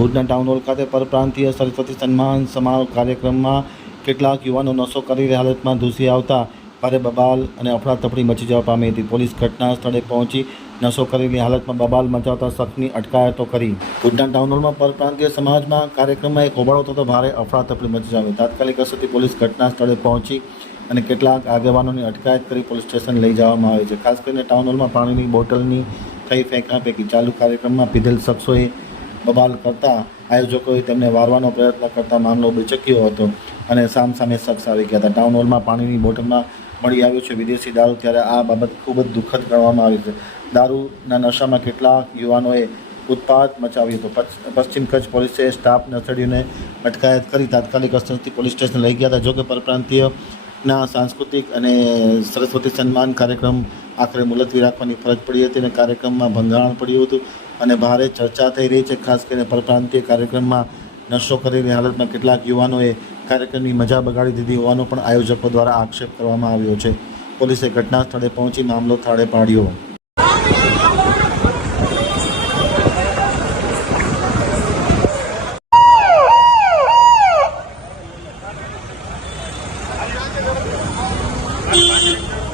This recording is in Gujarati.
ભુજના ટાઉન હોલ ખાતે પરપ્રાંતીય સરસ્વતી સન્માન સમારોહ કાર્યક્રમમાં કેટલાક યુવાનો નશો કરી હાલતમાં ધૂસી આવતા ભારે બબાલ અને અફડાતફડી મચી જવા પામી હતી. પોલીસ ઘટના સ્થળે પહોંચી નશો કરેલી હાલતમાં બબાલ મચાવતા શખ્સની અટકાયતો કરી. ભુજના ટાઉન હોલમાં પરપ્રાંતીય સમાજમાં કાર્યક્રમમાં એક હોબાળો થતો ભારે અફડાતફડી મચી આવી તાત્કાલિક અસરથી પોલીસ ઘટના સ્થળે પહોંચી અને કેટલાક આગેવાનોની અટકાયત કરી પોલીસ સ્ટેશન લઈ જવામાં આવે છે. ખાસ કરીને ટાઉન હોલમાં પાણીની બોટલની થઈ ફેંકાફેંકી ચાલુ કાર્યક્રમમાં પીધેલ શખ્સોએ બબાલ કરતા આયોજકોએ તેમને વારવાનો પ્રયત્ન કરતા મામલો બચક્યો હતો અને સામ સામે શખ્સ આવી ગયા હતા. ટાઉન હોલમાં પાણીની બોટલમાં મળી આવ્યું છે વિદેશી દારૂ, ત્યારે આ બાબત ખૂબ જ દુઃખદ ગણવામાં આવી છે. દારૂના નશામાં કેટલાક યુવાનોએ ઉત્પાદ મચાવ્યું હતું. પશ્ચ- પશ્ચિમ કચ્છ પોલીસે સ્ટાફ નર્સરીઓને અટકાયત કરી તાત્કાલિક અસરથી પોલીસ સ્ટેશન લઈ ગયા હતા. જોકે પરપ્રાંતીયના સાંસ્કૃતિક અને સરસ્વતી સન્માન કાર્યક્રમ આખરે મુલતવી રાખવાની ફરજ પડી હતી અને કાર્યક્રમમાં ભંગાણ પડ્યું હતું અને ભારે ચર્ચા થઈ રહી છે, ખાસ કરીને પરપ્રાંતીય કાર્યક્રમમાં નશો કરેલી હાલતમાં કેટલાક યુવાનોએ કાર્યક્રમની મજા બગાડી દીધી હોવાનો પણ આયોજકો દ્વારા આક્ષેપ કરવામાં આવ્યો છે. પોલીસે ઘટના સ્થળે પહોંચી મામલો થાળે પાડ્યો. હવે